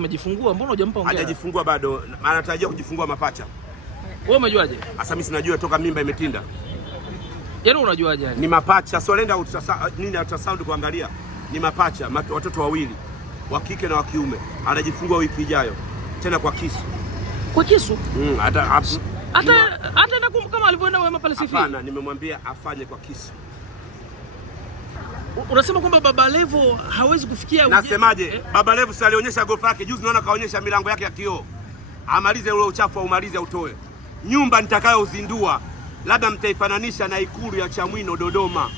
Umejifungua, mbona hujampa hongera? Hajajifungua bado, anatarajia kujifungua mapacha. Wewe umejuaje? Sasa mimi sinajua toka mimba imetinda. Yaani unajuaje yani? Ni mapacha, sio nenda ultrasound kuangalia. Ni mapacha, watoto wawili, wa kike na wa kiume. Anajifungua wiki ijayo. Tena kwa kisu. Kwa kisu? Hata kama alivyoenda Wema pale Sifi. Hapana, nimemwambia afanye kwa kisu. Unasema kwamba Baba Levo hawezi kufikia Nasemaje? Baba Levo si alionyesha golf yake juzi, naona kaonyesha milango yake ya kioo. Amalize ule uchafu umalize utoe. Nyumba nitakayozindua labda mtaifananisha na ikulu ya Chamwino Dodoma.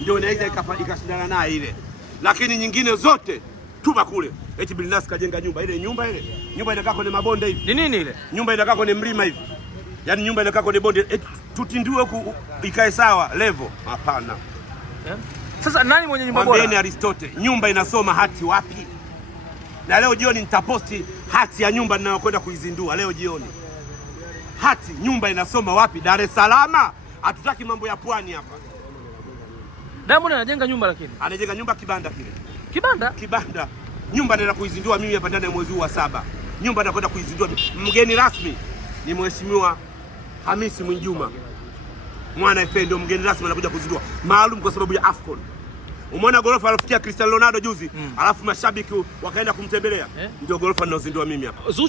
Ndio inaweza ikashindana naye ile. Lakini nyingine zote tuma kule. Eti Bilnas kajenga nyumba ile nyumba inakaa kwenye mabonde hivi. Ni nini ile? Nyumba inakaa kwenye mlima hivi. Yaani nyumba inakaa kwenye bonde. Eti tutindue huku ikae sawa level. Hapana. Yeah. Sasa nani mwenye nyumba bora? Mwambieni Aristote, nyumba inasoma hati wapi? Na leo jioni nitaposti hati ya nyumba ninayokwenda kuizindua leo jioni. Hati nyumba inasoma wapi? Dar es Salaam. Hatutaki mambo ya pwani hapa. Diamond anajenga nyumba lakini. Anajenga nyumba kibanda kile. Kibanda? Kibanda. Nyumba naenda kuizindua mimi hapa ndani ya mwezi huu wa 7. Nyumba nakwenda kuizindua. Mgeni rasmi ni Mheshimiwa Hamisi Mwinjuma. Mwana FA ndio mgeni rasmi anakuja kuzindua. Maalum kwa sababu ya AFCON. Umeona gorofa alofikia Cristiano Ronaldo juzi, alafu mashabiki wakaenda kumtembelea. Ndio gorofa ninazindua mimi hapa. Zuchu